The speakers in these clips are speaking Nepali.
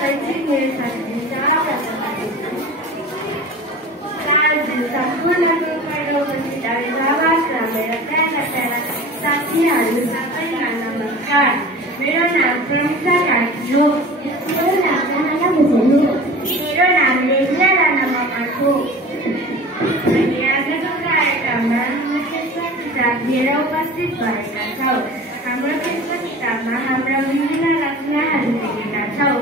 शैक्षिक निरीक्षणाच्या प्रकल्पातील 5 दिवसात पूर्ण उपस्थित आणि भावाश्रम साथीहरू सबैलाई नमस्कार। मेरो नाम प्रमिता कार्की हो। मेरो नाम राना भुजेल हो। मेरो नाम रेखा राणा मगर हो। अनि आजको कार्यक्रममा मुख्य किताब लिएर उपस्थित भएका छौँ। हाम्रो त्यसको किताबमा हाम्रा विभिन्न रचनाहरू लेखेका छौँ।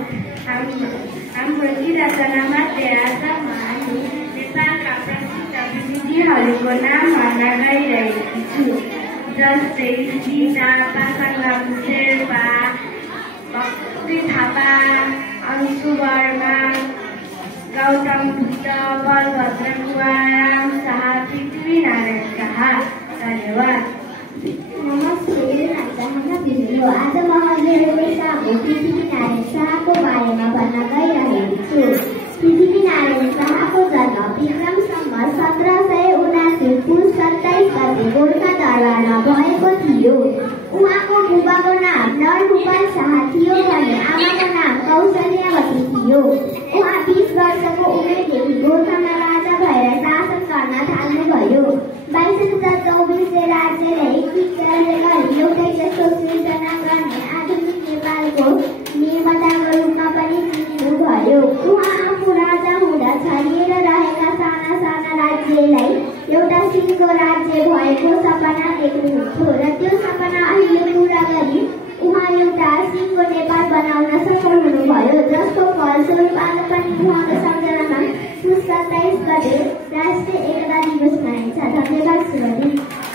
हाम्रो यी रचनामध्ये आजमा हामी नेपालका प्रसिद्ध विभूतिहरूको नामहरू गाइरहेकी छु, जस्तै सीता, पासाङ शेर्पा, भक्ति थापा, अंशु वर्मा, गौतम बुद्ध, बलभद्र कुँवर, राम शाह, पृथ्वीनारायण शाह। धन्यवाद। नमस्ते, आज म हजुरहरूको सामु पृथ्वीनारायण शाहको बारेमा भन्न गइरहेको छु। पृथ्वीनारायण शाहको जन्म विक्रम सम्वत 1779 पुस 27 गते गोर्खा दरबारमा भएको थियो। उहाँको बुबाको नाम नरगोपाल शाह थियो भने आमाको नाम कौशल्यावती थियो। उहाँ 20 वर्षको उमेरदेखि गोर्खामा राजा भएर शासन गर्न थाल्नुभयो। 2224 राज्यले गरी एउटै जस्तो सृजना गर्ने आधुनिक नेपालको निर्माताको रूपमा पनि चिनिनुभयो। उहाँ आफू राजा हुँदा छरिएर रहेका साना साना राज्यलाई एउटा सिंहको राज्य भएको सपना देख्नुहुन्थ्यो र त्यो सपना अहिले पुरा गरी उहाँ एउटा सिंहको नेपाल बनाउन सफल हुनुभयो, जसको फलस्वरूप आज पनि उहाँको सम्झनामा पुस 27 गते राष्ट्रिय एकता दिवस मनाइन्छ। धन्यवाद। श्रीमती।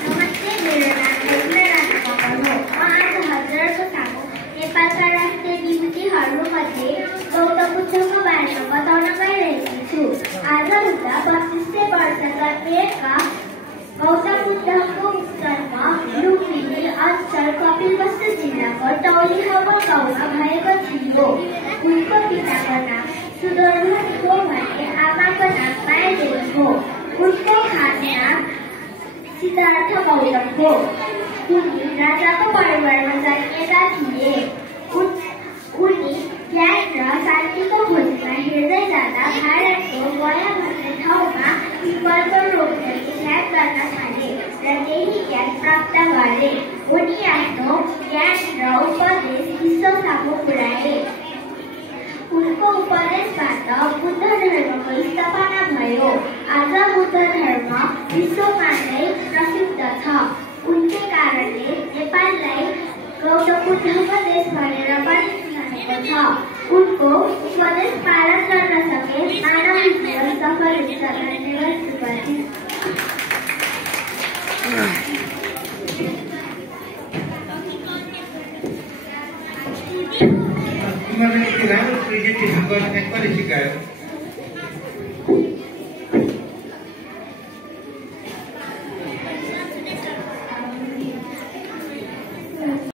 नमस्ते, मेरो नाम रेखा राणा मगर हो। म आज हजुरहरूको सामु नेपालका राष्ट्रिय विभूतिहरूमध्ये गौतम बुद्धको बारेमा बताउन गइरहेकी छु। आजभन्दा 2500 वर्ष गतेका गौतम बुद्धको जन्म लुम्बिनी अञ्चल कपिलवस्तु जिल्लाको टौलीहवा गाउँमा भएको थियो। उनको पिताको नाम सुदर्शन हो भने आमाको नाम मायादेवी हो। उनको खासनाम सिद्धार्थ गौतम हो। उनी राजाको परिवारमा जन्मिएका थिए। उनी ज्ञान र शान्तिको खोजीमा हिँड्दै जाँदा भारतको गया भन्ने ठाउँमा पिपलको रुखदेखि ध्यान गर्न थाले र केही ज्ञान प्राप्त गरे। उनी आफ्नो ज्ञान र उपदेश विश्वसामु पुर्याए। उनको उपदेशबाट बुद्ध धर्मको स्थापना भयो। आज बुद्ध धर्म विश्वमा नै प्रसिद्ध छ। उनकै कारणले नेपाललाई गौतम बुद्धको देश भनेर पनि चिनिएको छ। उनको उपदेश पालन गर्न सके मानव जीवन सफल हुन्छ। धन्यवाद। श्रीमती। तिमीले यति राम्रो प्रेजेन्टेसन गर्ने कसले सिकायो?